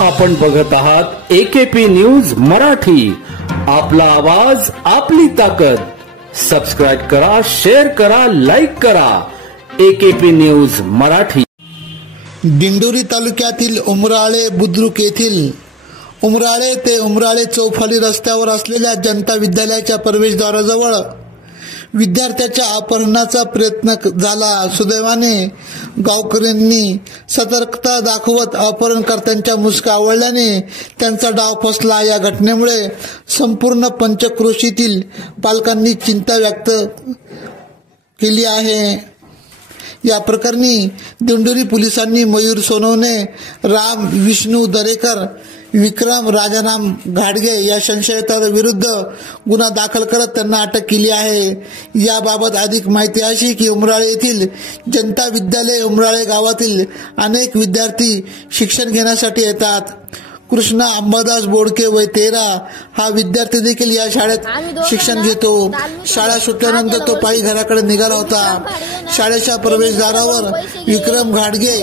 आपण बघत आहात एकेपी न्यूज मराठी. आपला आवाज आपली ताकद. सबस्क्राइब करा, शेअर करा, लाईक करा. AKP news Marathi. दिंडोरी तालुक्यातील उमराळे बुद्रुक येथील उमराळे ते उमराळे चौफाली रस्त्यावर असलेल्या जनता विद्यालयाच्या प्रवेशद्वाराजवळ विद्यार्थ्याच्या अपहरणाचा प्रयत्न झाला. सुदैवाने गावकऱ्यांनी सतर्कता दाखवत अपहरणकर्त्यांच्या मुसक्या आवळल्याने त्यांचा डाव फसला. या घटनेमुळे संपूर्ण पंचक्रोशीतील पालकांनी चिंता व्यक्त केली आहे. या प्रकरणी दिंडोरी पोलिसांनी मयूर सोनवणे, राम विष्णू दरेकर, विक्रम राजाराम घाडगे या संशयितांविरुद्ध गुन्हा दाखल करत त्यांना अटक केली आहे. याबाबत अधिक माहिती अशी की उमराळे येथील जनता विद्यालय उमराळे गावातील अनेक विद्यार्थी शिक्षण घेण्यासाठी येतात. कृष्णा अंबादास बोडके वय 13 हा विद्यार्थी देखील या शाळेत शिक्षण घेतो. शाळा सुटल्यानंतर तो पायी घराकडे निघाला होता. शाळेच्या प्रवेशद्वारावर विक्रम घाडगे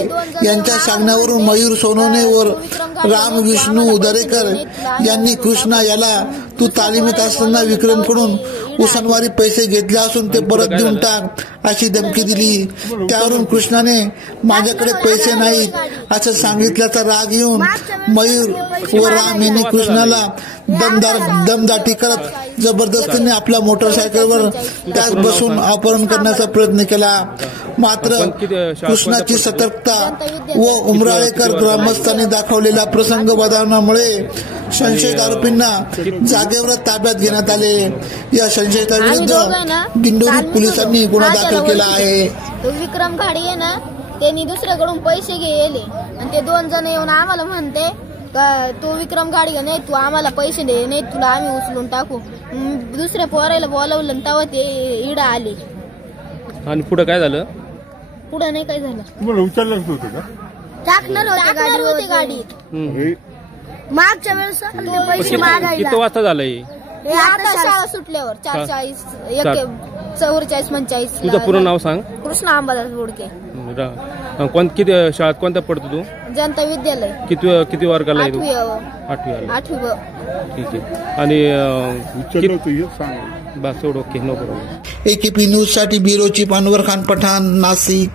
यांच्या सांगण्यावरून मयूर सोनवणे व राम विष्णू दरेकर यांनी कृष्णा याला तू तालीमीत असताना विक्रमकडून उसनवारी पैसे घेतले असून ते परत देऊन टाक अशी धमकी दिली. त्यावरून कृष्णाने माझ्याकडे पैसे नाहीत असं सांगितल्याचा राग येऊन मयूर व राम यांनी कृष्णाला दमदाटी करत जबरदस्तीने आपल्या मोटरसायकलवर त्यास बसून अपहरण करण्याचा प्रयत्न केला. मात्र कृष्णाची सतर्कता व उमराळेकर ग्रामस्थांनी दाखवलेल्या प्रसंग बदलण्यामुळे संशयित आरोपींना जागेवर ताब्यात घेण्यात आले. या संशयितांविरुद्ध दिंडोरी पोलिसांनी गुन्हा दाखल केला आहे. विक्रम घाडगे ना त्यांनी दुसऱ्याकडून पैसे घेतले आणि ते 2 जण येऊन आम्हाला म्हणते तू विक्रम घाडगे नाही, तू आम्हाला पैसे दे, नाही तुला आम्ही उचलून टाकू. दुसऱ्या पोराला बोलावलं तेव्हा ते इडा आले. आणि पुढे काय झालं? पुढे नाही काय झालं. तुम्हाला उचललंच होतं का? टाकणार होते गाडीत. मागच्या वेळेस पैसे मागायला. किती वाजता झालं हे आता शाळा सुटल्यावर 4:40 44 45. तुझं पूर्ण नाव सांग. कृष्णा अंबादास बोडके. किती शाळेत कोणत्या पडतो तू? जनता विद्यालय. किती वर्गाला आहे तू? 8वी. ठीक आहे. आणि बस एवढं okay. No problem. AKP news साठी ब्युरो चीफ अनवर खान पठाण, नाशिक.